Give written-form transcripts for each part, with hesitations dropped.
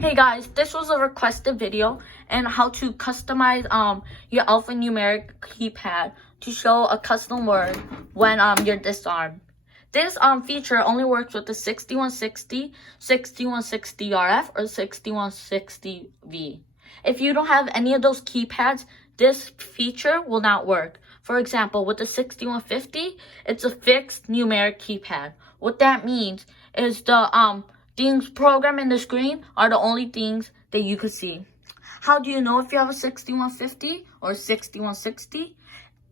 Hey guys, this was a requested video and how to customize your alphanumeric keypad to show a custom word when you're disarmed. This feature only works with the 6160, 6160 RF, or 6160V. If you don't have any of those keypads, this feature will not work. For example, with the 6150, it's a fixed numeric keypad. What that means is the things programmed in the screen are the only things that you could see. How do you know if you have a 6150 or 6160?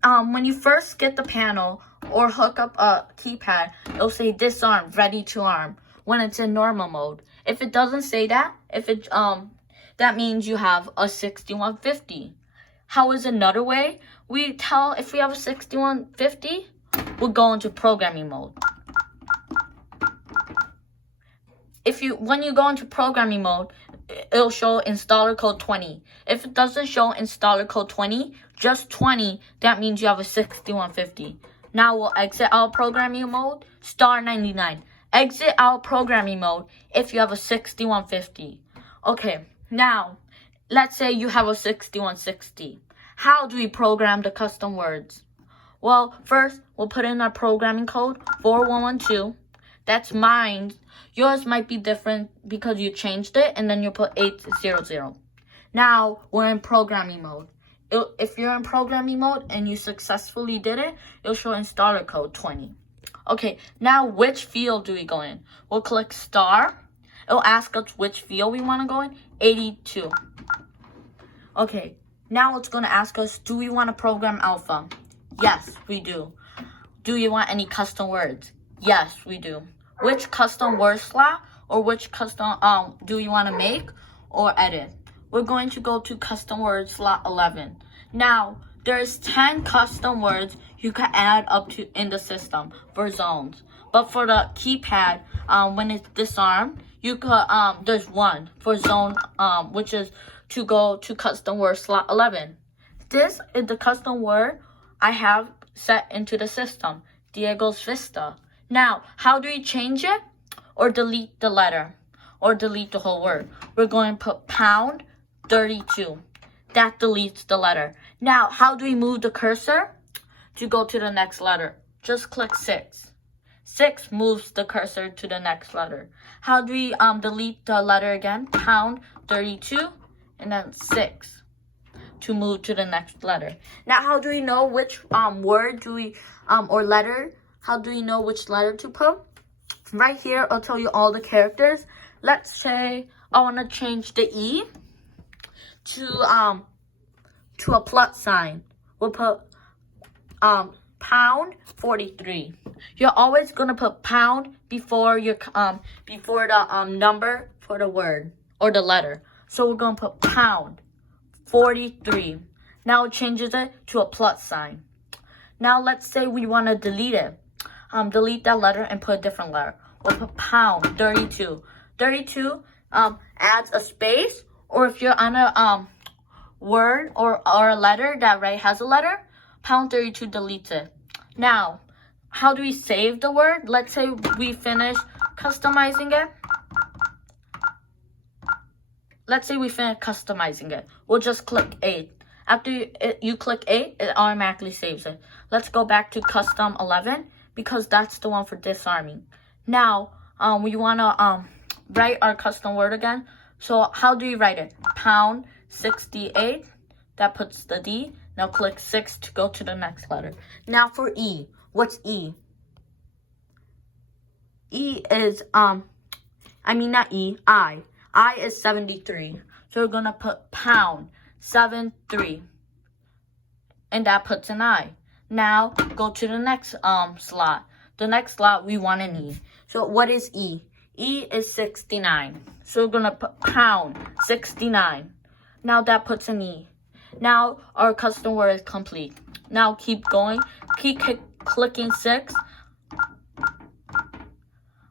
When you first get the panel or hook up a keypad, it'll say disarm, ready to arm when it's in normal mode. If it doesn't say that, that means you have a 6150. How is another way? We tell if we have a 6150, we'll go into programming mode. When you go into programming mode, it'll show installer code 20. If it doesn't show installer code 20, just 20, that means you have a 6150. Now we'll exit out programming mode, star 99. Exit out programming mode if you have a 6150. Okay, now let's say you have a 6160. How do we program the custom words? Well, first we'll put in our programming code 4112. That's mine. Yours might be different because you changed it, and then you put 800. Now we're in programming mode. If you're in programming mode and you successfully did it, it'll show installer code 20. Okay, now which field do we go in? We'll click star. It'll ask us which field we want to go in. 82. Okay, now it's going to ask us, do we want to program alpha? Yes, we do. Do you want any custom words? Yes, we do. Which custom word slot or which custom do you want to make or edit? We're going to go to custom word slot 11. Now, there's 10 custom words you can add up to in the system for zones. But for the keypad, when it's disarmed, you could there's one for zone which is to go to custom word slot 11. This is the custom word I have set into the system, Diego's Vista. Now, how do we change it or delete the letter or delete the whole word? We're going to put pound 32. That deletes the letter. Now, how do we move the cursor to go to the next letter? Just click 6. 6 moves the cursor to the next letter. How do we delete the letter again? Pound 32 and then 6 to move to the next letter. Now, how do we know which word do we or letter? How do we know which letter to put? Right here, I'll tell you all the characters. Let's say I want to change the E to a plus sign. We'll put pound 43. You're always gonna put pound before your before the number for the word or the letter. So we're gonna put pound 43. Now it changes it to a plus sign. Now let's say we want to delete it. Delete that letter and put a different letter. We'll put pound 32. 32 adds a space, or if you're on a word or a letter that has a letter, pound 32 deletes it. Now, how do we save the word? Let's say we finish customizing it. We'll just click 8. After you click 8, it automatically saves it. Let's go back to custom 11. Because that's the one for disarming. Now, we want to write our custom word again. So how do we write it? Pound 68. That puts the D. Now click 6 to go to the next letter. Now for E. What's E? E is, not E, I. I is 73. So we're going to put pound 73. And that puts an I. Now, go to the next slot. The next slot, we want an E. So, what is E? E is 69. So, we're going to put pound 69. Now, that puts an E. Now, our custom word is complete. Now, keep going. Keep clicking 6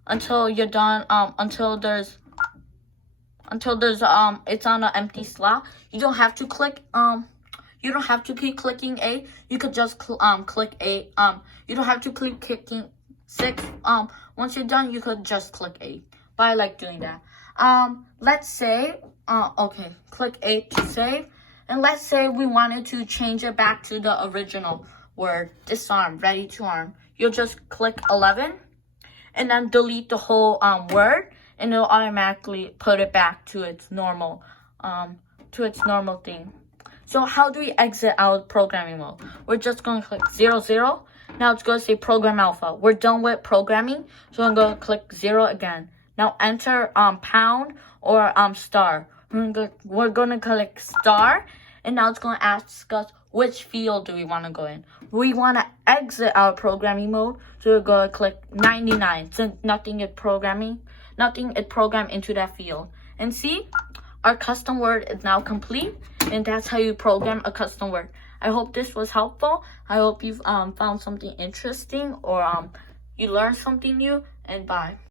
until you're done, until there's it's on an empty slot. You don't have to click, you don't have to keep clicking A. You could just click A. You don't have to keep clicking 6. Once you're done, you could just click A. But I like doing that. let's say, okay, click 8 to save. And let's say we wanted to change it back to the original word, disarm, ready to arm. You'll just click 11 and then delete the whole word, and it'll automatically put it back to its normal thing. So how do we exit out of programming mode? We're just going to click 0. Now it's going to say program alpha. We're done with programming, so I'm going to click 0 again. Now enter pound or star. We're going to click star, and now it's going to ask us which field do we want to go in. We want to exit out of programming mode, so we're going to click 99 since nothing is programmed into that field. And see, our custom word is now complete, and that's how you program a custom word. I hope this was helpful. I hope you've found something interesting or you learned something new, and bye.